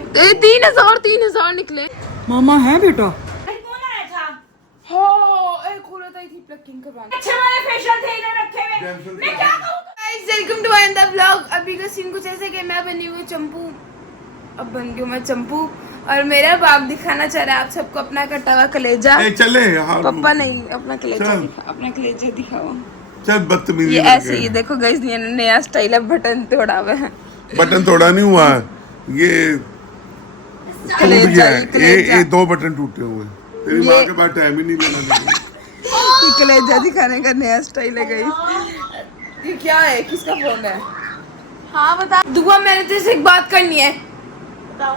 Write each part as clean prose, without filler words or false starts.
3,000 निकले। मामा है बेटा। कौन आया था? एक खोला था थी प्लकिंग करवाने। अच्छा वाले फेशियल थे इधर रखे हुए। मैं क्या कहूँ? Guys welcome to my the vlog. अभी का सीन कुछ ऐसे कि मैं बनी हुई चंपू, अब बन गई मैं चंपू और मेरा बाप दिखाना चाह रहा है आप सबको अपना कटा हुआ कलेजा। चले हाँ, पापा नहीं अपना कलेजा अपना कलेजा दिखाओ। चल बदतमीजी ये ऐसे ही देखो गाइस, ये नया स्टाइल है, बटन तोड़ा हुआ है। बटन तोड़ा नहीं हुआ, ये टूट गया है। ये 2 बटन टूटे हुए। तेरी माँ के पास टाइम ही नहीं लगा। ये कलेजा दिखाने का नया स्टाइल है गाइस। ये क्या है, किसका फोन है? हाँ बता। दुआ मैंने तुझसे एक बात करनी है। बताओ।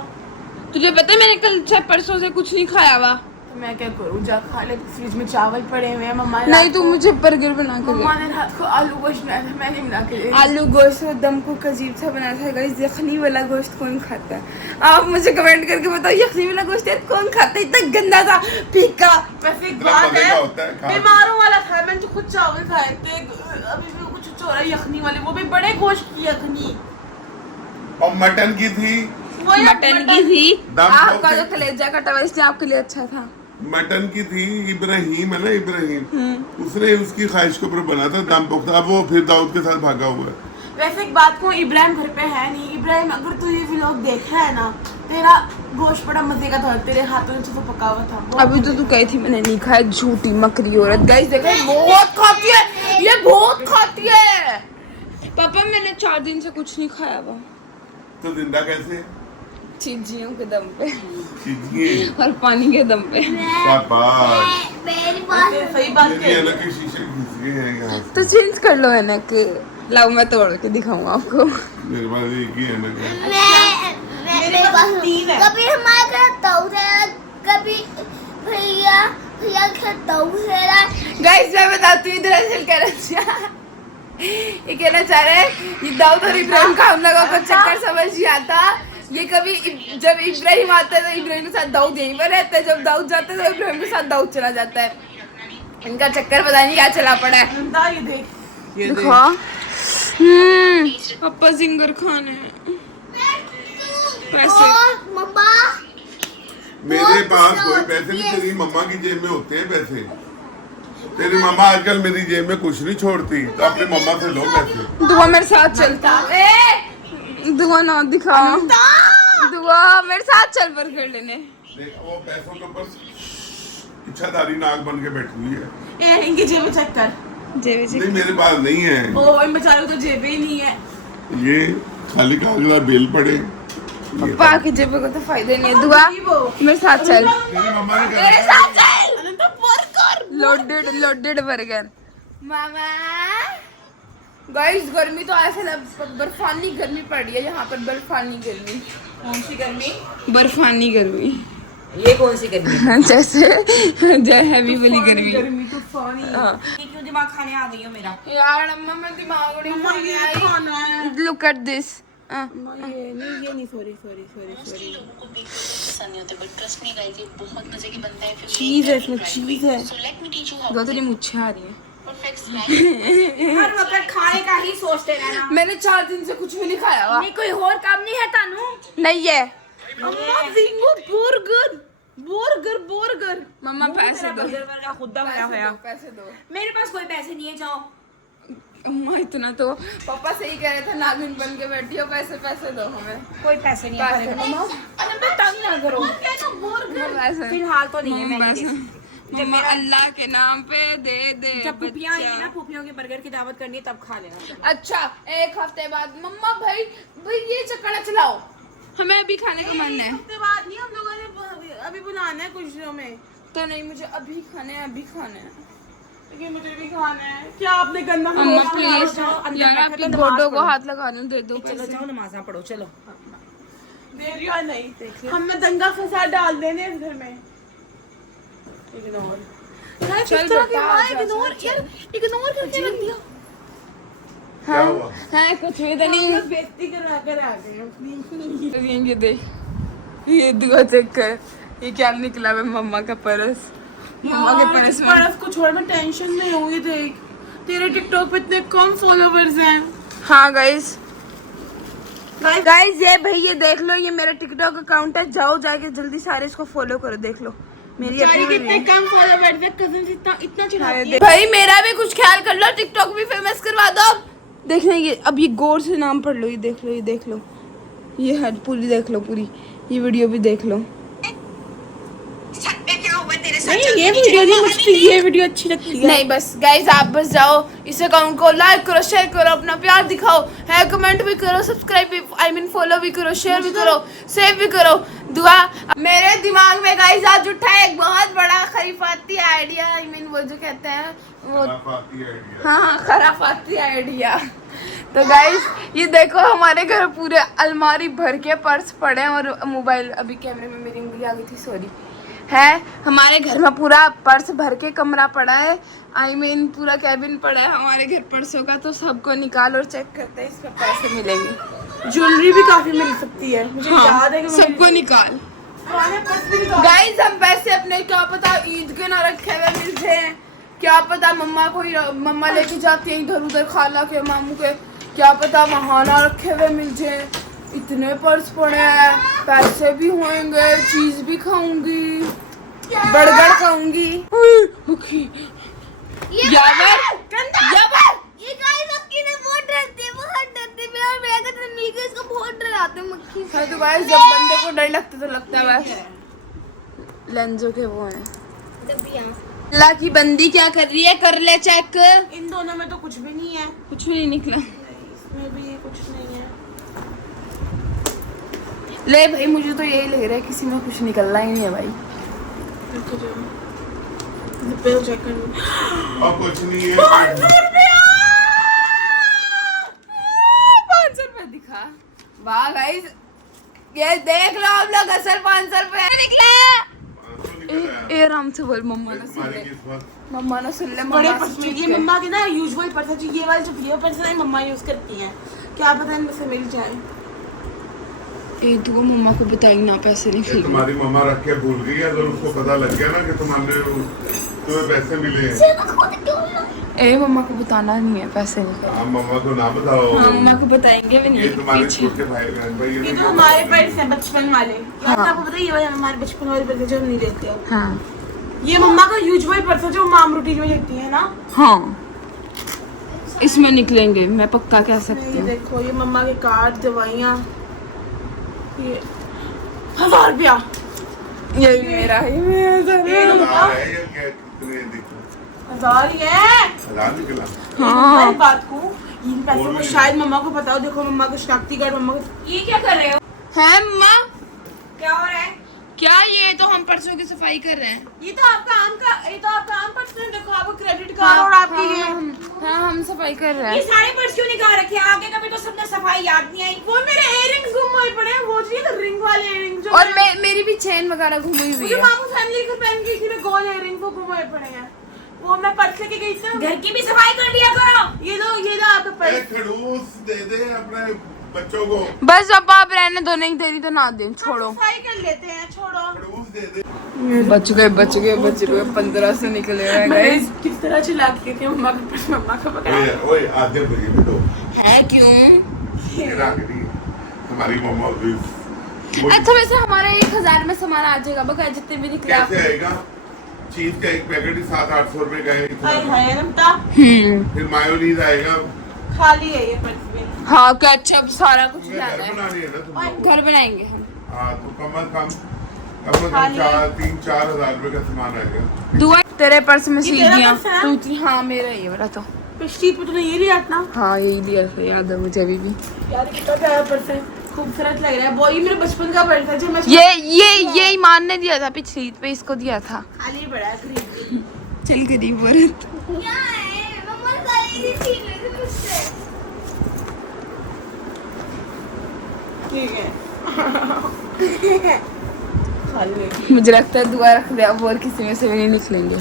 तुझे पता है मैंने कल से परसों से कुछ नहीं खाया हुआ। तो मैं क्या करूँ, जा खा ले। फ्रिज में चावल पड़े हुए हैं। मम्मा ने नहीं, तू मुझे बर्गर बना के मम्मा ने रात को आलू गोश्त बनाया था, मैंने बना के आलू गोश्त और दम को अजीब सा बनाया था गाइस। यखनी वाला गोश्त कौन खाता है? आप मुझे कमेंट करके बताओ, यखनी वाला गोश्त यार कौन खाता है? इतना गंदा था, फीका। वैसे एक बात है, बीमारों वाला था। मैंने तो खुद चावल खाए थे, अभी भी कुछ हो रहा है यखनी वाले, वो भी बड़े गोश्त की यखनी। और मटन की थी, मटन की थी। आपका जो कलेजा कटा हुआ इसलिए आपके लिए अच्छा था। मटन की थी। इब्राहिम है ना, इब्राहिम, उसने उसकी ख्वाहिश के ऊपर बना था दम पोख्ता। अब वो फिर दाऊद के साथ भागा हुआ है। वैसे एक बात को, इब्राहिम घर पे है नहीं। इब्राहिम अगर तू ये व्लॉग देख रहा है ना, तेरा गोश्त बड़ा मजे का था, तेरे हाथों से तो पका हुआ था। अभी तो तू कही थी मैंने नहीं खाया, झूठी मकरी औरत। गाइस देखो बहुत खाती है, ये बहुत खाती है। पापा मैंने 4 दिन से कुछ नहीं खाया हुआ। तो जिंदा कैसे? चीजियों के दम पे चीज़ें और पानी के दम पे। शाबाश। मेरी बात सही बात मेरी है। अलग के शीशे घिस गए हैं यहाँ से। तो चेंज कर लो है ना कि लाओ मैं तोड़ के दिखाऊं आपको। मेरे पास एक ही है ना। मेरे पास 3 है। कभी हमारे घर दाऊद है, कभी भैया भैया के दाऊद है। गाइस मैं बताती हूँ, दरअसल ये कहना चाह रहे हैं ये दाऊद और इब्राहिम का हम लोगों को चक्कर समझ नहीं आता। ये कभी जब इब्राहिम आता है तो इब्राहिम के साथ दाऊद यहीं पर रहता है, जब दाऊद जाता है तो इब्राहिम के साथ दाऊद चला जाता है। इनका चक्कर पता नहीं क्या चला पड़ा है। ये देख, देखो पापा जिंगर खाने पैसे। मम्मा मेरे पास कोई पैसे नहीं, तेरी मम्मा की जेब में होते हैं पैसे। तेरी मम्मा आजकल मेरी जेब में कुछ नहीं छोड़ती, तो अपनी मम्मा से लो पैसे। दुआ मेरे साथ चलता है। दुआ ना दिखा, दुआ मेरे साथ चल पर कर लेने। देख वो पैसों के ऊपर इच्छाधारी नाग बन के बैठी हुई है। ए इनकी जेब चेक कर। नहीं मेरे पास नहीं है। ओ इन बेचारों को तो जेबें ही नहीं है। ये खाली कागजा बेल पड़े। पापा की जेब को तो फायदे नहीं है। दुआ मेरे साथ चल, तेरी मम्मा ने मेरे कहा साथ चल। Loaded burger. मामा गाइस गर्मी तो ऐसे बर्फानी गर्मी पड़ रही है यहाँ पर। बर्फानी गर्मी। कौन सी गर्मी? बर्फानी गर्मी। ये कौन सी गर्मी? जैसे हैवी वाली गर्मी। गर्मी तो फानी। हाँ। ये क्यों दिमाग खाने आ गई हो मेरा? यार अम्मा मैं दिमाग नहीं खाना है। Look at this. ये नहीं सॉरी। लोगों को बेक पसंद नहीं होते, बट ट्रस्ट मी गाइस, ये बहुत मजे की बनता है। चीज है इसमें, चीज है। So let me teach you how दो तेरी मुच्छें आ रही हैं। Perfect snack. हर वक्त खाने का ही सोचते रहना। मैंने 4 दिन से कुछ भी नहीं खाया हुआ। नहीं कोई और काम नहीं है तानू? नहीं है। अम्मा जिंगो बर्गर। मम्मा पैसे दो। मेरा खुदा बना होया। पैसे दो। मेरे पास कोई पैसे नहीं है, जाओ। अम्मा इतना तो पापा सही कह रहे थे, नागिन बन के बैठी हो। पैसे दो हमें। कोई पैसे नहीं पैसे है। मम्मा अरे तंग ना करो। पैसे फिलहाल तो नहीं है। मैं पैसे मम्मा अल्लाह के नाम पे दे दे। जब पुपियाँ आएंगी ना, पुपियों के बर्गर की दावत करनी है तब खा लेना। अच्छा 1 हफ्ते बाद मम्मा भाई ये चक्कर चलाओ, हमें अभी खाने का मन है। हफ्ते बाद नहीं, हम लोगों ने अभी बुलाना है कुछ दिनों में। तो नहीं मुझे अभी खाने हैं। लेकिन मुझे भी खाना है। क्या आपने गंदा अम्मा प्लीज यार आपके घोटों को हाथ लगाने दे दो। चलो पैसे जाओ नमाज़ पढ़ो। चलो दे रही हो नहीं? हमें दंगा फसाद डाल देने इस घर में। इग्नोर इग्नोर करके रख दिया। क्या हुआ? है कुछ भी तो नहीं। बेइज्जती करवा कर आ गए। ये देख, ये दुआ चेक कर, ये क्या निकला है मम्मा का पर्स। मम्मा के पर्स में पर्स को छोड़, मैं टेंशन में हूँ। ये देख तेरे टिकटॉक पे इतने कम फॉलोवर्स हैं। हाँ गाइस गाइस ये भाई ये देख लो, ये मेरा टिकटॉक अकाउंट है, जाओ जाके जल्दी सारे इसको फॉलो करो, देख लो मेरी कितने कम फॉलोवर्स है, कजिन इतना चिढ़ाती है। भाई मेरा भी कुछ ख्याल कर लो, टिकटॉक भी फेमस करवा दो। देखना ये अब ये गौर से नाम पढ़ लो, ये देख लो, ये देख लो, ये है पूरी देख लो, पूरी ये वीडियो भी देख लो। नहीं ये वीडियो नहीं, मुझे ये वीडियो अच्छी लगती है। नहीं बस गाइस आप बस जाओ, इस अकाउंट को लाइक करो, शेयर करो, अपना प्यार दिखाओ, है कमेंट भी करो, सब्सक्राइब भी फॉलो भी करो, शेयर भी करो, सेव भी करो। दुआ मेरे दिमाग में गाइस आज उठा है एक बहुत बड़ा खरीफाती आइडिया, वो जो कहते हैं वो हाँ खराफाती आइडिया। तो गाइस ये देखो हमारे घर पूरे अलमारी भर के पर्स पड़े हैं और मोबाइल, अभी कैमरे में मेरी उंगली आ गई थी, सॉरी, है हमारे घर में पूरा पर्स भर के कमरा पड़ा है, पूरा कैबिन पड़ा है हमारे घर पर्सों का। तो सबको निकाल और चेक करते हैं इसमें पैसे मिलेंगे। ज्वेलरी भी काफी मिल सकती है, मुझे याद है कि सबको निकाल। गाइस हम पैसे अपने क्या पता ईद के ना रखे हुए मिल जाए, क्या पता मम्मा लेके जाती है इधर उधर, खाला के मामू के, क्या पता वहाँ ना रखे हुए मिल जाए। इतने पर्स पड़े हैं, पैसे भी होंगे, चीज भी खाऊंगी, बर्गर खाऊंगी। ये गाय मक्खी ने बहुत डरती है, मैं और मेरा कजन मिलकर इसको बहुत डराते हैं मक्खी से। तो गाइस जब बंदे को डर लगता तो लगता है बस लेंसों के वो हैं। अल्लाह की बंदी क्या कर रही है, कर ले चेक। इन दोनों में तो कुछ भी नहीं है, कुछ भी नहीं निकला, इसमें भी कुछ नहीं है। ले भाई मुझे तो यही लग रहा है किसी में कुछ निकलना ही नहीं है भाई। बिल चेक कर, अब कुछ नहीं है। 500 रुपए दिखा, वाह गाइस ये देख लो आप लोग, असल 500 रुपए निकले। ए आराम से बोल, मम्मा ना सुन ले, मम्मा ना सुन ले। बड़े पर्स में ये मम्मा के ना यूजुअल पर्स है, जो ये वाले जो ये पर्स है मम्मा यूज करती हैं, क्या पता इनमें से मिल जाए। ए तू मम्मा को बताई ना पैसे नहीं ये तुम्हारी मम्मा रख के भूल गई है, अगर उसको पता लग गया ना कि तुम्हें पैसे मिले हैं। ए मम्मा को बताना नहीं है पैसे नहीं। हाँ मम्मा को ना बताओ। हाँ मम्मा को बताएंगे भी नहीं। ये तुम्हारे छोटे भाई बहन भाई, ये तो हमारे पर्स है बचपन वाले, आपको पता है ये वाले हमारे बचपन वाले पर्स जो हम नहीं लेते हो। हाँ ये मम्मा का यूजुअल पर्स है जो माम रूटीन में लेती है ना। हाँ इसमें निकलेंगे, मैं पक्का कह सकती ये हूँ। देखो ये मम्मा के कार्ड, दवाइयाँ, ये 1000 रुपया, ये मेरा ही हजार ही है। निकला। हाँ बात को इन पैसों को शायद मम्मा को पता हो। देखो मम्मा को शनाख्ती कार्ड, मम्मा को ये क्या कर रहे हो? है मम्मा क्या हो रहा है? क्या ये तो हम पर्सों की सफाई कर रहे हैं। ये तो आपका आम पर्स है, देखो आपको क्रेडिट कार्ड और आपकी ये हाँ हम सफाई कर रहे ये हैं। सारे पर्स क्यों निकाल रखे हैं? आगे कभी तो सबने सफाई याद नहीं आई। वो मेरे इयररिंग्स गुम हुए पड़े हैं, वो जो रिंग वाले इयररिंग्स जो और मेरी भी चेन वगैरह घुमी हुई जो है। मामू फैमिली को पहन गई थी, मैं गोल इयररिंग वो गुम हुए पड़े हैं। वो मैं पर्स लेके गई थी, घर की भी सफाई कर लिया करो। ये लो आपका पर्स। खड़ूस दे दे अपने बच्चों को। बस अब आप रहने दो, नहीं दे रही तो ना दे, छोड़ो। सफाई कर लेते हैं, छोड़ो। खड़ूस दे दे। बच गए 1500 निकले हैं गाइस। किस तरह चिल्ला के कहती है मम्मा का पर्स, मम्मा का पकड़ा। ओए आधे बजे में दो। है क्यों? ये रख दी हमारी मम्मा भी। अच्छा वैसे हमारे 1000 में सामान आ जाएगा बका, जितने भी निकले कैसे आएगा? चीज का एक पैकेट ही 700-800 रुपए का है। हाय हाय रमता, फिर मायोनीज आएगा। खाली है ये पर्स भी। हाँ केचप सारा कुछ तुम्हें लाना घर है। बनानी है ना तुम लोग। घर बनाएंगे हम। हाँ तो कम से कम 3-4 हजार रुपए का सामान आएगा। दुआ तेरे पर्स में ये तेरा सीढ़ियाँ पर्स है? तू हाँ मेरा ये वाला तो। पिछली पे तूने ये लिया था। हाँ यही लिया था, याद है मुझे अभी भी। यार कितना प्यारा पर्स है, खूबसूरत लग रहा है। वो ये मेरे बचपन का पर्स है जो मैं ये ईमान ने दिया था पिछली ईद पे, इसको दिया था। खाली बड़ा है खरीद। चल गरीब औरत। क्या है मम्मा सारी चीज मेरे मुझसे। ठीक है खाली। मुझे लगता है दुआ रख दे, अब और किसी में से भी नहीं निकलेंगे।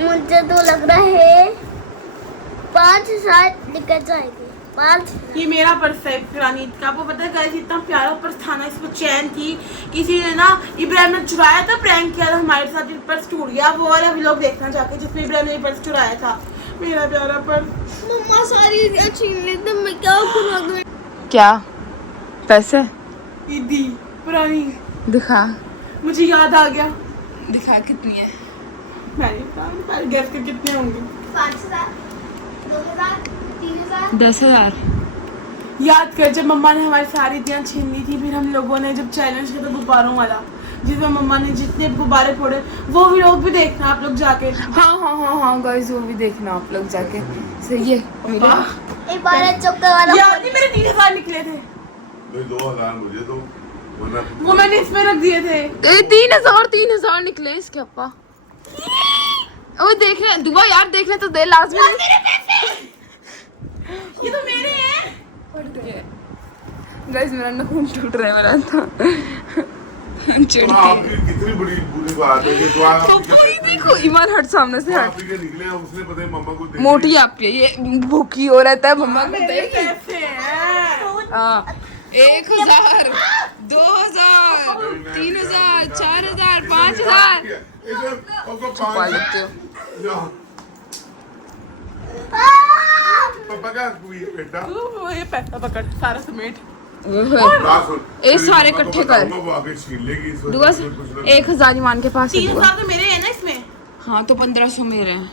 मुझे तो लग रहा है 5 शायद निकल जाएंगे। 5 ये मेरा पर्स है पुरानी ईद का। आपको पता है गाइस इतना प्यारा पर्स था ना, इसमें चैन थी। किसी ने ना इब्राहिम ने चुराया था, प्रैंक किया था हमारे साथ, पर्स टूट गया। वो वाला व्लॉग देखना जाके जिसमें इब्राहिम ने पर्स चुराया था। मेरा प्यारा पर्स। मम्मा सारी छीन ले तो मैं क्या करूँ? क्या पैसे ईदी पुरानी दिखा मुझे याद आ गया। दिखा कितनी है मैंने गैस के कितने होंगे 5,000 2,000 3,000 10,000 याद कर जब मम्मा ने हमारी सारी दियाँ छीन ली थी, फिर हम लोगों ने जब चैलेंज किया था गुब्बारों वाला, जिसमें मम्मा ने जितने गुब्बारे फोड़े, वो भी लोग भी देखना आप लोग जाके। हाँ गाइस वो भी देखना आप लोग जाके। सही है एक बार चौका वाला याद नहीं, मेरे 3,000 निकले थे, तो 2,000 मुझे दो, वरना वो मैंने इसमें रख दिए थे। 3,000 निकले इसके अप्पा। ओ देख रहे दुआ यार, देख रहे तो दे लाजमी। ये तो मेरे हैं। गाइस मेरा नाखून टूट रहा है मेरा था तो आपकी कितनी बड़ी बुरी बात है ये तो आप देखो ईमान हट सामने से हट। आप के निकले हैं, उसने पता है मम्मा को दे मोटी आप पे ये भूखी हो रहता है मम्मा को मेरे देगी। पैसे हैं। 1,000 2,000 3,000 4,000 5,000 छुपा लेते हो। पापा का हुई है बेटा, वो ये पैसा पकड़ सारा समेट। ए सारे इकट्ठे कर वो आगे छीन लेगी इस दुआ 1,000 ईमान के पास है दुआ। 3,000 तो मेरे हैं ना इसमें। हाँ तो 1,500 मेरे हैं।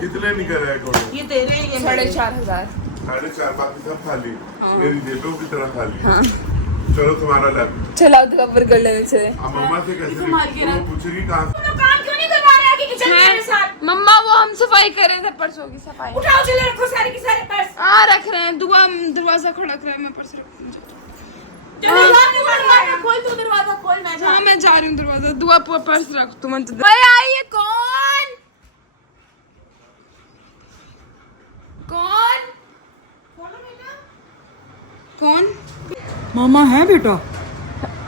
कितने निकल रहे हैं ये तेरे हैं, ये मेरे हैं। 4,500 4,500 बाकी सब खाली, मेरी जेबों की तरह खाली। चलो तुम्हारा लग चला तो कवर कर लेने से। अब मम्मा से कैसे संभाल के रख। पूछेगी कहाँ से? काम क्यों नहीं करवा रहे आगे किचन में मेरे साथ? मम्मा वो हम सफाई कर रहे थे, परसों की सफाई। उठाओ चले रखो सारे के सारे पर्स। हाँ रख रहे हैं, दुआ दरवाजा खड़क रहा है, मैं पर्स रखूंगी। चलो दरवाजा खोल, तू दरवाजा खोल, मैं जा। हाँ मैं जा रही हूँ दरवाजा, दुआ पर्स रख तू मन। भाई आई है कौन कौन कौन? मामा है बेटा?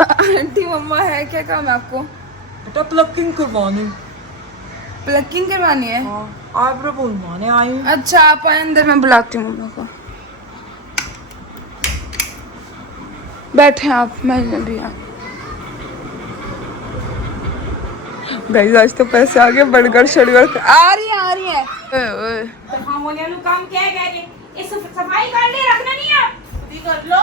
आंटी मम्मा है, क्या काम है आपको? बेटा प्लकिंग करवानी। प्लकिंग करवानी है? आईब्रो बनवाने आई हूँ। अच्छा आप आए अंदर, मैं बुलाती हूँ मम्मा को। बैठे आप, मैं भी गाइस आज तो पैसे आ गए, बर्गर शर्गर आ रही है। हाँ होने वाला काम क्या है? इस सफाई कर ले, रखना नहीं है। खुद ही कर लो।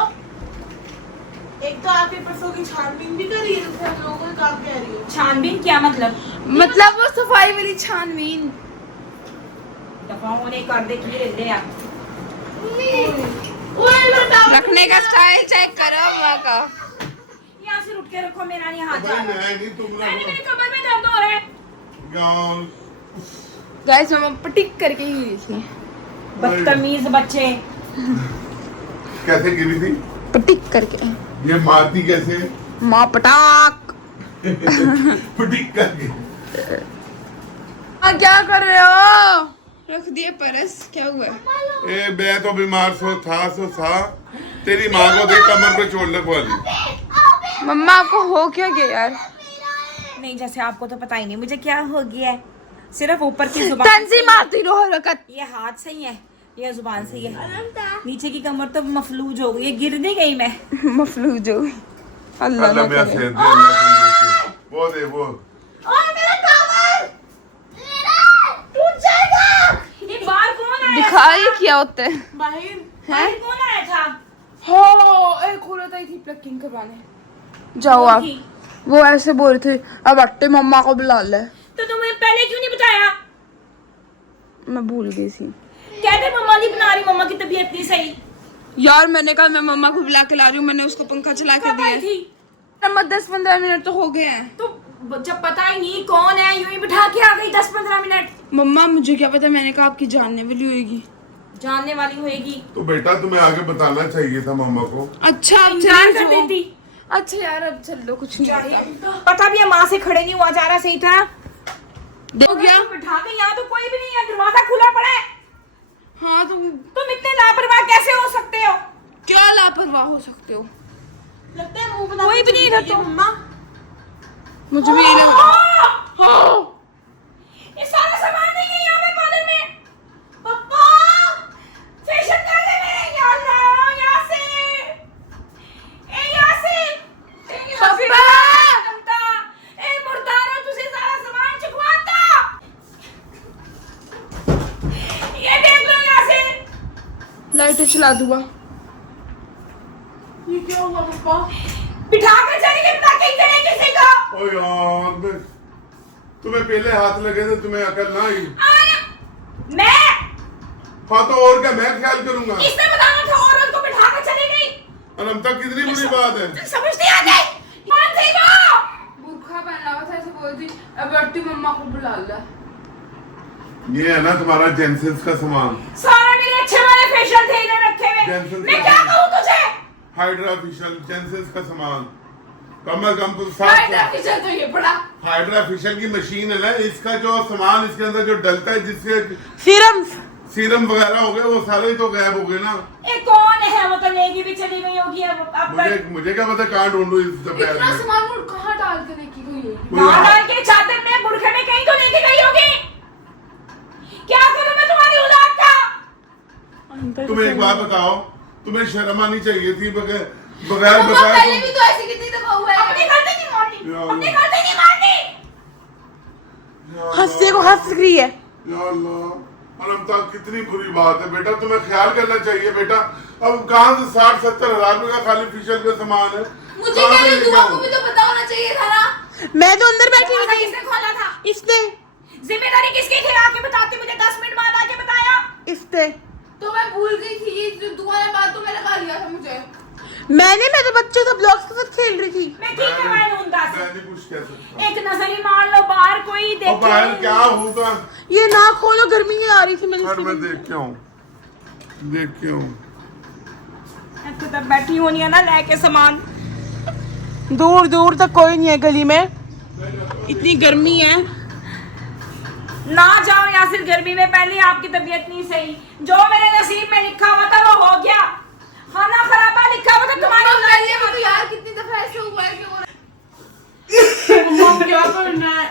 एक तो आपके परसों की छानबीन भी करी है, दूसरा लोगों को काम कह रही है। छानबीन क्या मतलब? मतलब वो सफाई वाली छानबीन। दफा होने कर दे कि ले ले आप। रखने का स्टाइल चेक करो अम्मा का। यहाँ से उठ के रखो, मेरा नहीं हाथ जा अरे रहा। नहीं तुम मैंने मेरी कमर में दर्द हो रहा है। गाँव गाइस मम्मा पटिक करके ही गिरी थी। बदतमीज बच्चे। कैसे गिरी थी? पटिक करके। ये मारती कैसे? माँ पटाक। फटिक करके। क्या कर रहे हो? रख दिए परस, क्या हुआ? ए मैं तो बीमार सो था। तेरी माँ को देख कमर पे चोट लगवा दी। मम्मा आपको हो क्या गया यार? नहीं जैसे आपको तो पता ही नहीं मुझे क्या हो गया है। सिर्फ ऊपर की जुबान तंजी मारती रहो हरकत। ये हाथ सही है, ये जुबान सही है। नीचे की कमर तो मफलूज हो गई है, गिर नहीं गई मैं। मफलूज हो गई। अल्लाह अल्लाह ना मेरा करे। सेहत दे, अल्लाह से वो दे वो। और मेरा कवर मेरा टूट जाएगा। ये बाहर कौन आया? दिखाई क्या होते हैं? बाहर कौन आया था? हो एक औरत आई थी प्लकिंग करवाने। जाओ आप। वो ऐसे बोल रहे थे अब अट्टे मम्मा को बुला ले। तो तुम्हें पहले क्यों नहीं बताया? मैं भूल गई थी कहते मम्मा नहीं बना रही, मम्मा की तबीयत नहीं सही। यार। मैंने कहा मैं मम्मा को बुला के ला रही हूँ, मैंने उसको पंखा चला के कब आई दिया। थी? 10-15 मिनट तो हो गए हैं। तो जब पता ही नहीं कौन है, यूं ही बिठा के आ गई 10-15 मिनट। मम्मा मुझे क्या पता, मैंने कहा आपकी जानने वाली होगी। जानने वाली होएगी तो बेटा तुम्हें आगे बताना चाहिए था मम्मा को। अच्छा अब इंतजार चले कर जाओ। देती। अच्छा यार अब चल लो, कुछ नहीं पता भी है माँ से खड़े नहीं हुआ जा रहा सही था। हो गया। बिठा के यहाँ तो कोई भी नहीं है, दरवाजा खुला पड़ा है। हाँ तुम इतने लापरवाह कैसे हो सकते हो? क्या लापरवाह हो सकते हो? लगता है मुंह बना कोई भी नहीं इधर तो। मम्मा मुझे भी यही लग रहा है। ये सारा सामान नहीं है यहाँ पे पार्लर में। पापा फेशियल कर ले मेरे। या अल्लाह यासिर, ए यासिर, पापा! ए मुर्दारो तुझे सारा सामान चुकवाता। ये देख लो यासिर। लाइट चला दूंगा। ये क्या हुआ पापा? बिठा कर चली गई ना कहीं चले किसी को। ओ यार तुम्हें पहले हाथ लगे थे, तुम्हें अकल ना आई। मैं हाँ तो और क्या, मैं ख्याल करूंगा। इसने बताना था, औरत को बिठा कर चली गई। अनंता कितनी बुरी बात है। समझ नहीं आती कौन थी वो? भूखा पहना हुआ था, ऐसे बोलती अब बढ़ती मम्मा को बुला ला। ये है ना तुम्हारा जेनसेंस का सामान, सारा मेरे अच्छे वाले फेशियल थे इधर रखे हुए। जेनसेंस मैं क्या कहूँ तुझे? हाइड्रा फेशियल, जेनसेंस का सामान कम से कम तो हाइड्रा फेशियल तो ये बड़ा हाइड्रा फेशियल की मशीन है ना, इसका जो सामान इसके अंदर जो डलता है, जिससे सीरम वगैरह हो गए, वो सारे तो गायब हो गए ना। ये कौन है? वो तो लेगी भी चली गई होगी। अब मुझे क्या पता कहाँ ढूंढूं इस दोपहर इतना में। सामान वो कहाँ डाल के लेके गई है? वहाँ डाल के चादर में बुरखे में कहीं तो लेके गई होगी। क्या करूं मैं तुम्हारी औलाद का? तुम्हें एक बात बताओ, तुम्हें शर्म आनी चाहिए थी बगैर मम्मा बताए पहले भी तो ऐसे कितनी दफा हुआ है। अपनी गलती नहीं माननी, या अपनी अल्लाह। गलती नहीं माननी। हंसने को हंस रही है। या अल्लाह, अनंता कितनी बुरी बात है बेटा, तुम्हें ख्याल करना चाहिए बेटा। अब कहाँ से 60-70 हजार रुपए का खाली फेशियल का सामान है। मुझे कहाँ क्या से ये लेके दुआ आऊं? को भी तो पता होना चाहिए था ना। मैं तो अंदर बैठी हुई थी। किसने खोला था? इसने जिम्मेदारी किसकी थी? आके बताती, मुझे 10 मिनट बाद आके बताया। इसने तो मैं भूल गई थी, ये जो दुआ ने बात तो मैंने लगा लिया था मुझे। मैं तो बच्चों से ब्लॉक्स के साथ खेल रही थी। मैं ठीक है, मैं हूं 10। मैं नहीं कुछ कह सकता। एक नजर ही मार लो, बाहर कोई और देखे। बाहर क्या होगा? ये ना खोलो, गर्मी ही आ रही थी। सर मैं देख के आऊं। तो तब बैठी होनी है ना लेके सामान। दूर दूर तक कोई नहीं है गली में, इतनी गर्मी है। ना जाओ यासिर गर्मी में, पहले आपकी तबीयत नहीं सही। जो मेरे नसीब में लिखा हुआ था वो हो गया। खाना खराबा लिखा हुआ था तुम्हारे पहले भी तो यार कितनी दफा ऐसे हुआ है कि मम्मा क्या करना है?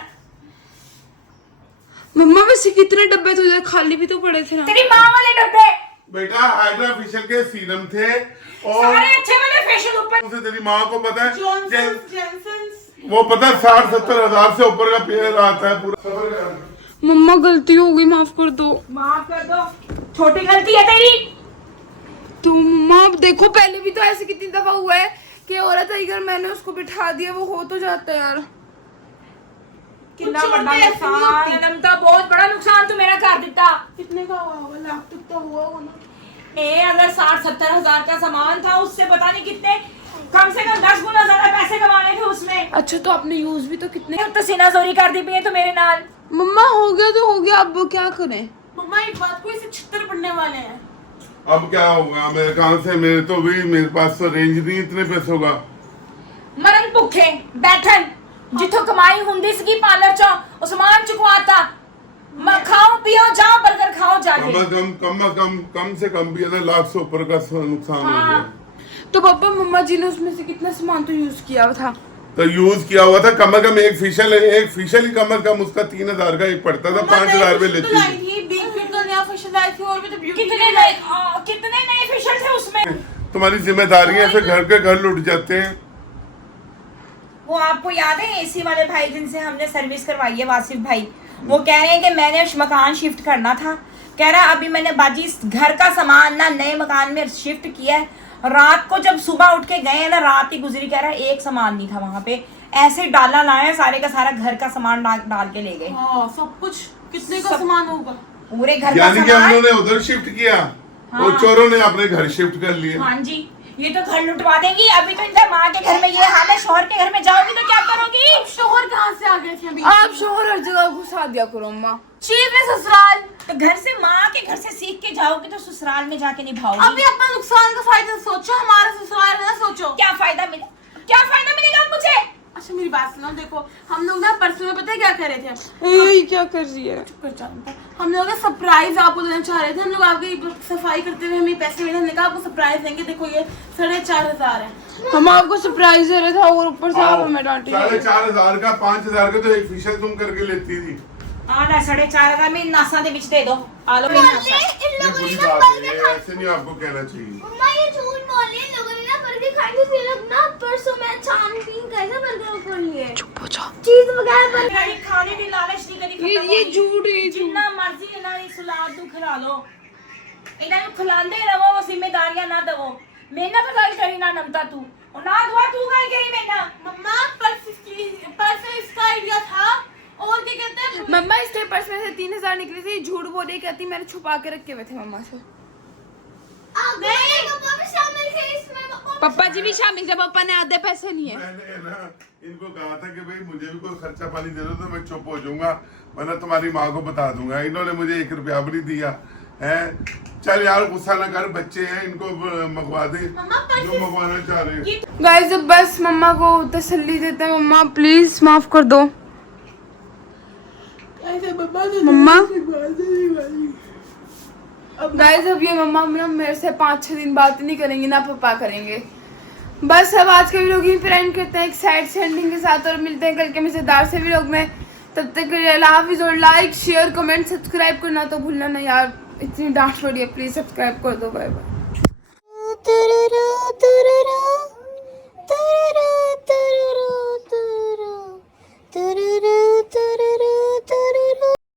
मम्मा वैसे कितने डब्बे तुझे खाली भी तो पड़े थे ना। तेरी माँ वाले डब्बे बेटा हाइड्रा फेशियल के सीरम थे और सारे अच्छे वाले फेशियल ऊपर। उसे तेरी माँ को पता है जॉनसन्स। वो पता है 60-70 हजार से ऊपर का पेयर आता है पूरा। मम्मा गलती हो गई, माफ कर दो। माफ कर दो, छोटी गलती है तेरी। तो मम्मा अब देखो पहले भी तो ऐसे कितनी दफा हुआ है कि औरत अगर मैंने उसको बिठा दिया वो हो तो जाता है यार। कितना बड़ा नुकसान, अनंता बहुत बड़ा नुकसान तू मेरा कर दिता। कितने का हुआ होगा? लाख तक तो हुआ होगा ना। अगर 60-70 हजार का सामान था, उससे पता नहीं कितने, कम से कम 10 गुना ज्यादा पैसे कमाने थे उसमें। अच्छा तो आपने यूज भी तो कितने तो सीना जोरी कर दी भी तो मेरे नाल। मम्मा हो गया तो हो गया, अब वो क्या करें? मम्मा एक बात को इसे छितर पड़ने वाले हैं। अब क्या होगा? मेरे कहां से, मेरे पास तो रेंज नहीं इतने पैसों का। मरण भुखे बैठन जिथों कमाई हुंदी सी पार्लर चो उस्मान चुकवाता। खाओ पियो जाओ बर्गर खाओ जाके। कम से कम भी है लाख से ऊपर का नुकसान हो गया। तो पापा मम्मा जी ने उसमें से कितना सामान तो यूज किया था? तो यूज किया हुआ था कम से कम एक फेशियल ही कम से कम उसका 3000 का एक पड़ता था, 5000 में लेती थी। कितने नए फेशियल थे उसमें? तुम्हारी जिम्मेदारी है, फिर घर के घर लुट जाते हैं। वो आपको याद है एसी वाले भाई जिनसे हमने सर्विस करवाई है, वासिफ भाई, वो कह रहे हैं कि मैंने मकान शिफ्ट करना था। कह रहा अभी मैंने बाजी घर का सामान ना नए मकान में शिफ्ट किया है। रात को जब सुबह उठ के गए ना, रात ही गुजरी, कह रहा एक सामान नहीं था वहां पे, ऐसे डाला लाया सारे का सारा घर का सामान डाल के ले गए। सब कुछ कितने का सामान होगा? पूरे घर का यानी कि सामान। हम लोगों ने उधर शिफ्ट किया और चोरों ने अपने घर शिफ्ट कर लिए। हाँ जी, ये तो घर लुटवा देंगी। अभी तो इनका माँ के घर में ये हाल है, शोहर के घर में जाओगी तो क्या करोगी? शोहर कहाँ से आ गए थे अभी? आप शोहर हर जगह घुसा दिया करो अम्मा। चीज में ससुराल। तो घर से माँ के घर से सीख के जाओगे तो ससुराल में जाके निभाओगी। अभी अपना नुकसान का फायदा सोचो, हमारा ससुराल में ना सोचो। क्या फायदा मिलेगा मुझे? अच्छा मेरी बात सुनो, देखो हम लोग ना परसों में पता है क्या कर रहे थे? यही क्या कर रही है? हम लोग ना सरप्राइज आपको देना चाह रहे थे। हम लोग आपकी सफाई करते हुए हमें पैसे मिले, हमने कहा आपको सरप्राइज देंगे। देखो ये 4500 है। हम आपको सरप्राइज दे रहे थे और ऊपर से आप हमें डांटी। 4500 का 5000 का तो एक फेशियल तुम करके लेती थी। ना 4500 में नासा दे दे दो। आलो में नासा। ये बुरी बात है, ऐसे नहीं आपको कहना चाहिए। मम्मा ये झूठ बोल रही है, लोगों ने ना बर्गर खाए थे, फिर लोग ना परसों में छानबीन कर थे बर्गर ऊपर लिए। चुप हो जा। चीज वगैरह बन मेरी खाने की लालच नहीं करी। ये झूठ है। जितना मर्जी इन्हें सलाद दू खिला लो, इन्हें खिलाते रहो, जिम्मेदारियां ना दवो। मेना तो गल करी ना नमता तू और ना दुआ तू गल करी मेना मम्मा पर्स इसका आइडिया था और क्या कहते हैं मम्मा इसके पर्स में से 3000 निकली थी, झूठ बोल रही, कहती मैंने छुपा के रखे हुए थे मम्मा से। नहीं पापा भी शामिल थे इसमें। पापा जी भी शामिल थे, पापा ने आधे पैसे नहीं है। मैंने ना इनको कहा था कि भाई मुझे भी कोई खर्चा पानी दे दो तो मैं चुप हो जाऊंगा, वरना तुम्हारी माँ को बता दूंगा। इन्होंने मुझे 1 रुपया भी नहीं दिया है। चल यार गुस्सा ना कर, बच्चे हैं, इनको मंगवा दे जो मंगवाना चाह रहे हैं। गाइस अब बस मम्मा को तसल्ली देते हैं। मम्मा प्लीज माफ कर दो। मम्मा गाइस अब ये मम्मा ना मेरे से 5-6 दिन बात नहीं करेंगी, ना पापा करेंगे। बस अब आज के व्लॉग यहीं पे एंड करते हैं एक सैड सेंडिंग के साथ, और मिलते हैं कल के मजेदार से व्लॉग में। तब तक के लिए अल्लाह हाफिज़, और लाइक शेयर कमेंट सब्सक्राइब करना तो भूलना नहीं यार, इतनी डांट पड़ी है, प्लीज सब्सक्राइब कर दो। Bye bye.